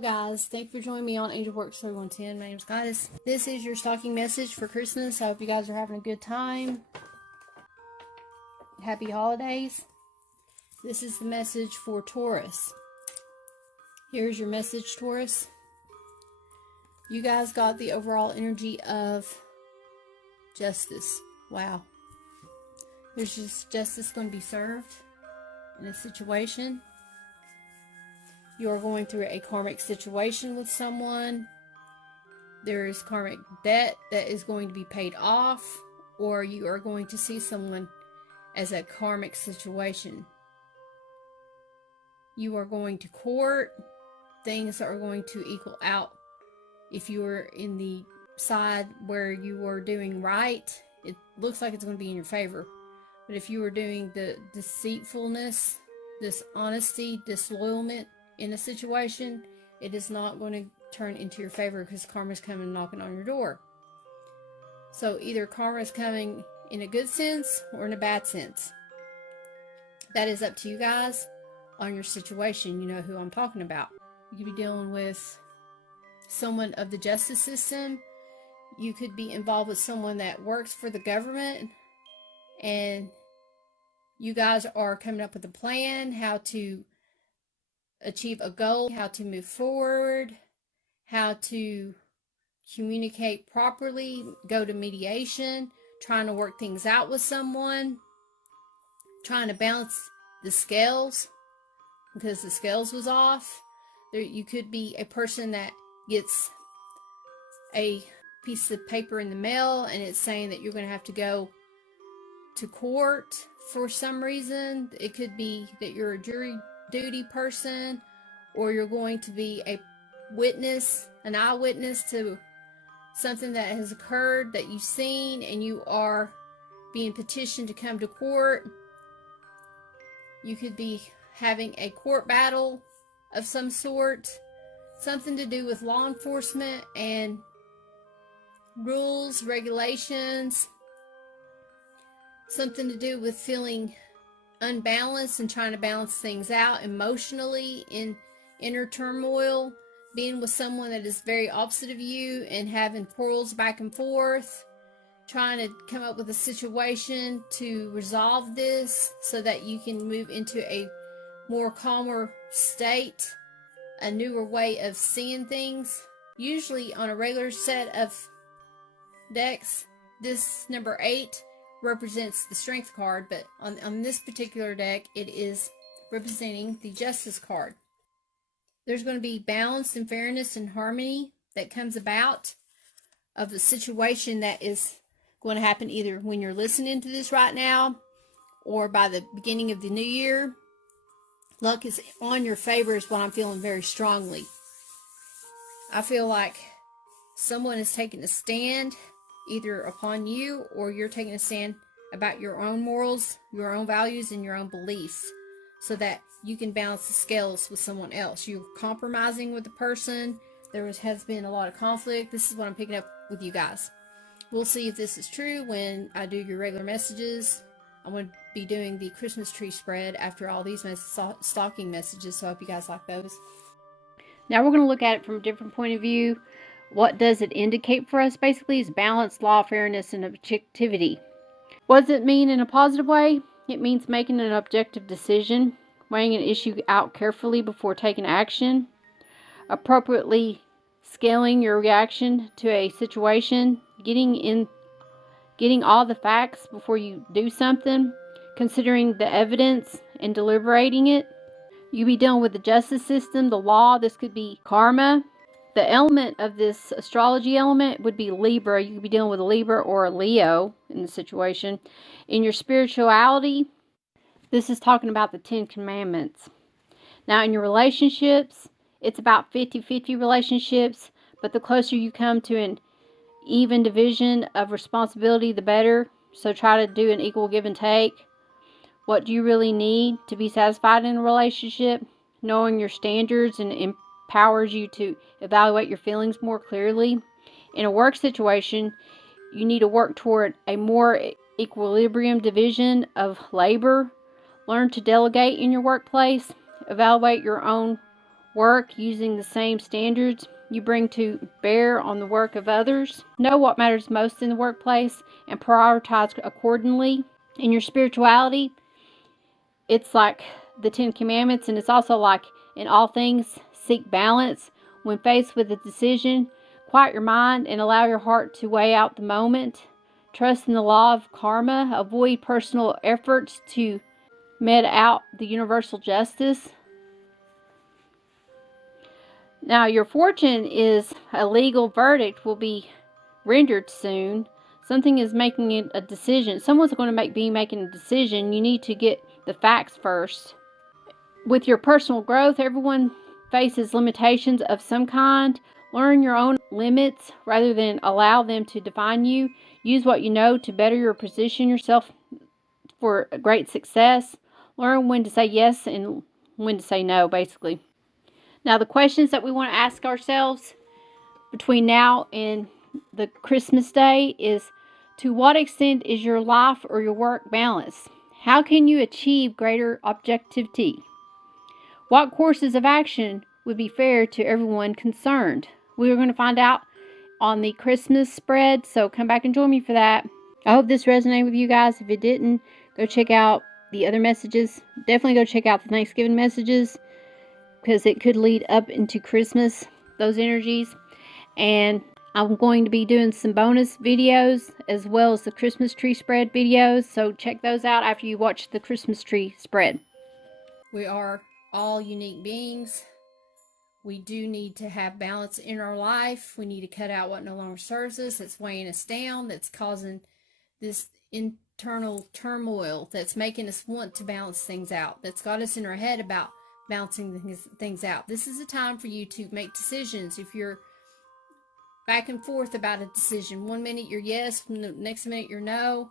Hello guys, thank you for joining me on Angel Works 3110. My name is Gladys. This is your stocking message for Christmas. I hope you guys are having a good time. Happy holidays. This is the message for Taurus. Here's your message, Taurus. You guys got the overall energy of justice. Wow. There's just justice going to be served in a situation. You are going through a karmic situation with someone. There is karmic debt that is going to be paid off, or you are going to see someone as a karmic situation. You are going to court. Things are going to equal out. If you are in the side where you are doing right, it looks like it's going to be in your favor. But if you are doing the deceitfulness, dishonesty, disloyalment in a situation, it is not going to turn into your favor because karma is coming knocking on your door. So either karma is coming in a good sense or in a bad sense. That is up to you guys on your situation. You know who I'm talking about. You could be dealing with someone of the justice system. You could be involved with someone that works for the government, and you guys are coming up with a plan how to achieve a goal, how to move forward, how to communicate properly, go to mediation, trying to work things out with someone, trying to balance the scales because the scales was off. You could be a person that gets a piece of paper in the mail and it's saying that you're going to have to go to court for some reason. It could be that you're a jury duty person, or you're going to be a witness, an eyewitness to something that has occurred that you've seen, and you are being petitioned to come to court. You could be having a court battle of some sort, something to do with law enforcement and rules, regulations, something to do with feeling unbalanced and trying to balance things out emotionally, in inner turmoil, being with someone that is very opposite of you and having quarrels back and forth, trying to come up with a situation to resolve this so that you can move into a more calmer state, a newer way of seeing things. Usually on a regular set of decks, this number 8 represents the strength card, but on this particular deck it is representing the justice card. There's going to be balance and fairness and harmony that comes about of the situation that is going to happen either when you're listening to this right now or by the beginning of the new year. Luck is on your favor is what I'm feeling very strongly. I feel like someone is taking a stand either upon you, or you're taking a stand about your own morals, your own values, and your own beliefs, so that you can balance the scales with someone else. You're compromising with the person. There has been a lot of conflict. This is what I'm picking up with you guys. We'll see if this is true when I do your regular messages. I'm going to be doing the Christmas tree spread after all these stocking messages, so I hope you guys like those. Now we're going to look at it from a different point of view. What does it indicate for us basically is balance, law, fairness, and objectivity. What does it mean in a positive way? It means making an objective decision, weighing an issue out carefully before taking action, appropriately scaling your reaction to a situation, getting all the facts before you do something, considering the evidence and deliberating it. You be dealing with the justice system, the law. This could be karma. The element of this astrology element would be Libra. You could be dealing with a Libra or a Leo in the situation. In your spirituality, this is talking about the 10 Commandments. Now in your relationships, it's about 50-50 relationships, but the closer you come to an even division of responsibility, the better. So try to do an equal give and take. What do you really need to be satisfied in a relationship? Knowing your standards and empowers you to evaluate your feelings more clearly. In a work situation, you need to work toward a more equilibrium division of labor. Learn to delegate in your workplace. Evaluate your own work using the same standards you bring to bear on the work of others. Know what matters most in the workplace and prioritize accordingly. In your spirituality, it's like the Ten Commandments, and it's also like in all things, seek balance. When faced with a decision, quiet your mind and allow your heart to weigh out the moment. Trust in the law of karma. Avoid personal efforts to met out the universal justice. Now, your fortune is a legal verdict will be rendered soon. Something is making a decision. Someone's going to be making a decision. You need to get the facts first. With your personal growth, everyone faces limitations of some kind. Learn your own limits rather than allow them to define you. Use what you know to better your position yourself for great success. Learn when to say yes and when to say no, basically. Now, the questions that we want to ask ourselves between now and the Christmas day is, to what extent is your life or your work balanced? How can you achieve greater objectivity? What courses of action would be fair to everyone concerned? We are going to find out on the Christmas spread, so come back and join me for that. I hope this resonated with you guys. If it didn't, go check out the other messages. Definitely go check out the Thanksgiving messages, because it could lead up into Christmas, those energies. And I'm going to be doing some bonus videos as well as the Christmas tree spread videos, so check those out after you watch the Christmas tree spread. We are all unique beings. We do need to have balance in our life. We need to cut out what no longer serves us, that's weighing us down, that's causing this internal turmoil, that's making us want to balance things out, that's got us in our head about balancing things out. This is a time for you to make decisions. If you're back and forth about a decision, one minute you're yes, the next minute you're no,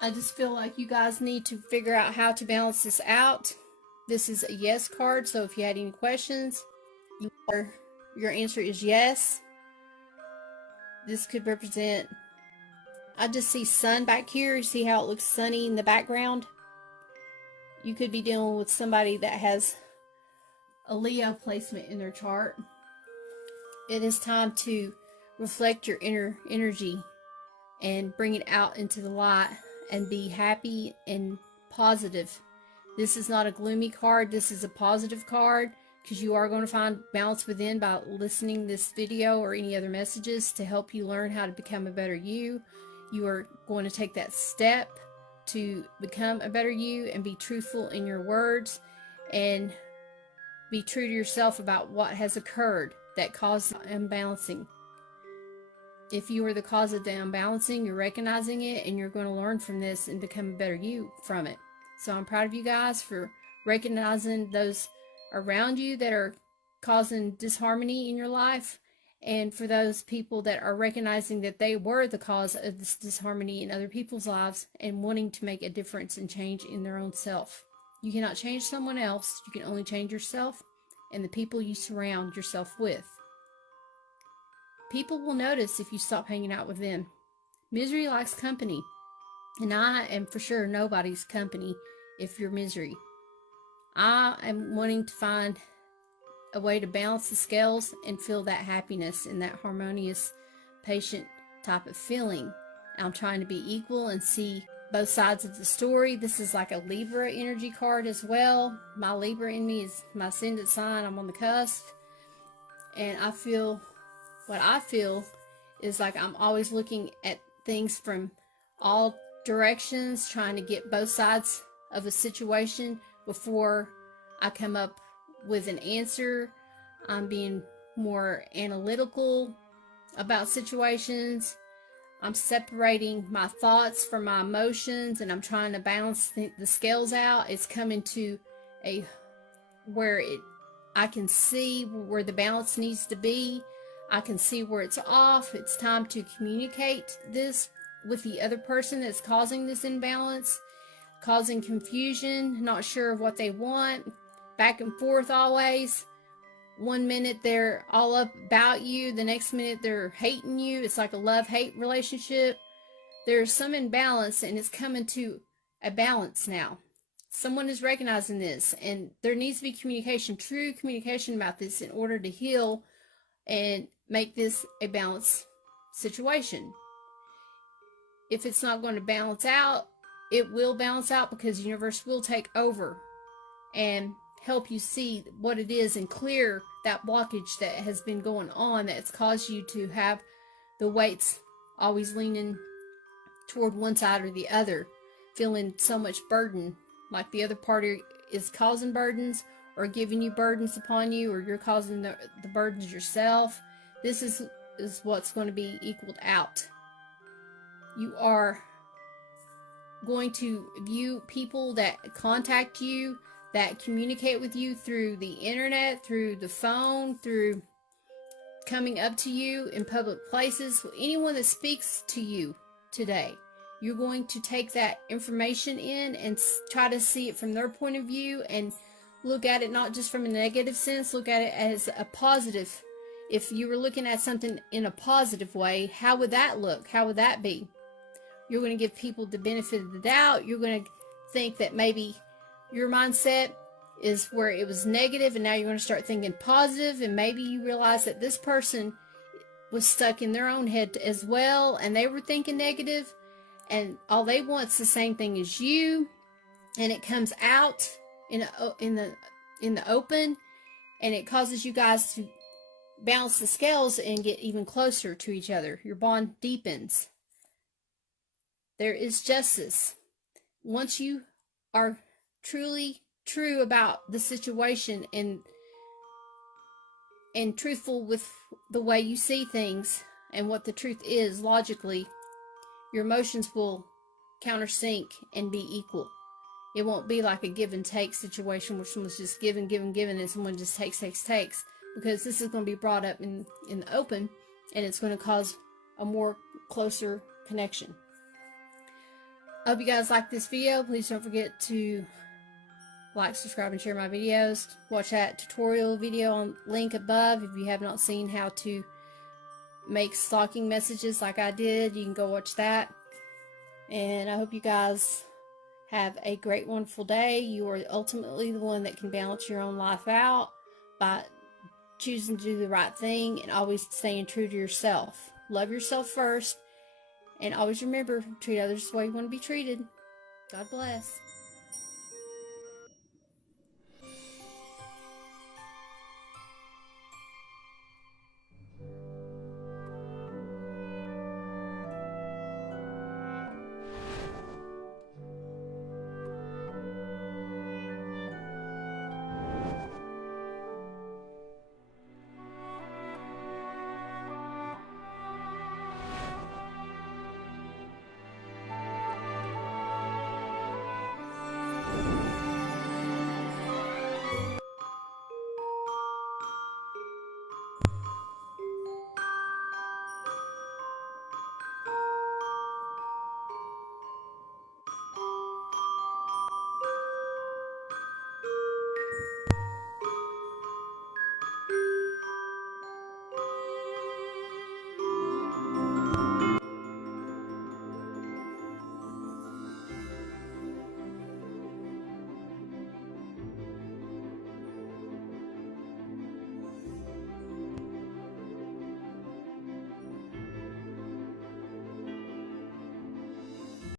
I just feel like you guys need to figure out how to balance this out. This is a yes card, so if you had any questions, your answer is yes. This could represent, I just see sun back here. See how it looks sunny in the background? You could be dealing with somebody that has a Leo placement in their chart. It is time to reflect your inner energy and bring it out into the light and be happy and positive. This is not a gloomy card. This is a positive card, because you are going to find balance within by listening this video or any other messages to help you learn how to become a better you. You are going to take that step to become a better you and be truthful in your words and be true to yourself about what has occurred that caused unbalancing. If you are the cause of the unbalancing, you're recognizing it and you're going to learn from this and become a better you from it. So I'm proud of you guys for recognizing those around you that are causing disharmony in your life, and for those people that are recognizing that they were the cause of this disharmony in other people's lives and wanting to make a difference and change in their own self. You cannot change someone else. You can only change yourself and the people you surround yourself with. People will notice if you stop hanging out with them. Misery likes company, and I am for sure nobody's company if you're misery. I am wanting to find a way to balance the scales and feel that happiness and that harmonious, patient type of feeling. I'm trying to be equal and see both sides of the story. This is like a Libra energy card as well. My Libra in me is my ascendant sign. I'm on the cusp, and what I feel is like I'm always looking at things from all directions, trying to get both sides of a situation before I come up with an answer. I'm being more analytical about situations. I'm separating my thoughts from my emotions, and I'm trying to balance the scales out. It's coming to a where I can see where the balance needs to be. I can see where it's off. It's time to communicate this with the other person that's causing this imbalance, causing confusion, not sure of what they want, back and forth always. One minute they're all up about you, the next minute they're hating you. It's like a love-hate relationship. There's some imbalance, and it's coming to a balance now. Someone is recognizing this, and there needs to be communication, true communication about this in order to heal and make this a balanced situation. If it's not going to balance out, it will balance out, because the universe will take over and help you see what it is and clear that blockage that has been going on that's caused you to have the weights always leaning toward one side or the other, feeling so much burden, like the other party is causing burdens or giving you burdens upon you, or you're causing the burdens yourself. This is what's going to be equaled out. You are going to view people that contact you, that communicate with you through the internet, through the phone, through coming up to you in public places, anyone that speaks to you today. You're going to take that information in and try to see it from their point of view, and look at it not just from a negative sense, look at it as a positive. If you were looking at something in a positive way, how would that look? How would that be? You're going to give people the benefit of the doubt. You're going to think that maybe your mindset is where it was negative, and now you're going to start thinking positive, and maybe you realize that this person was stuck in their own head as well, and they were thinking negative, and all they want is the same thing as you, and it comes out in the open, and it causes you guys to balance the scales and get even closer to each other. Your bond deepens. There is justice. Once you are truly true about the situation and truthful with the way you see things and what the truth is logically, your emotions will countersink and be equal. It won't be like a give and take situation where someone's just giving, and someone just takes, because this is going to be brought up in the open, and it's going to cause a more closer connection. I hope you guys like this video. Please don't forget to like, subscribe, and share my videos. Watch that tutorial video on link above if you have not seen how to make stocking messages like I did. You can go watch that. And I hope you guys have a great, wonderful day. You are ultimately the one that can balance your own life out by choosing to do the right thing and always staying true to yourself. Love yourself first. And always remember, treat others the way you want to be treated. God bless.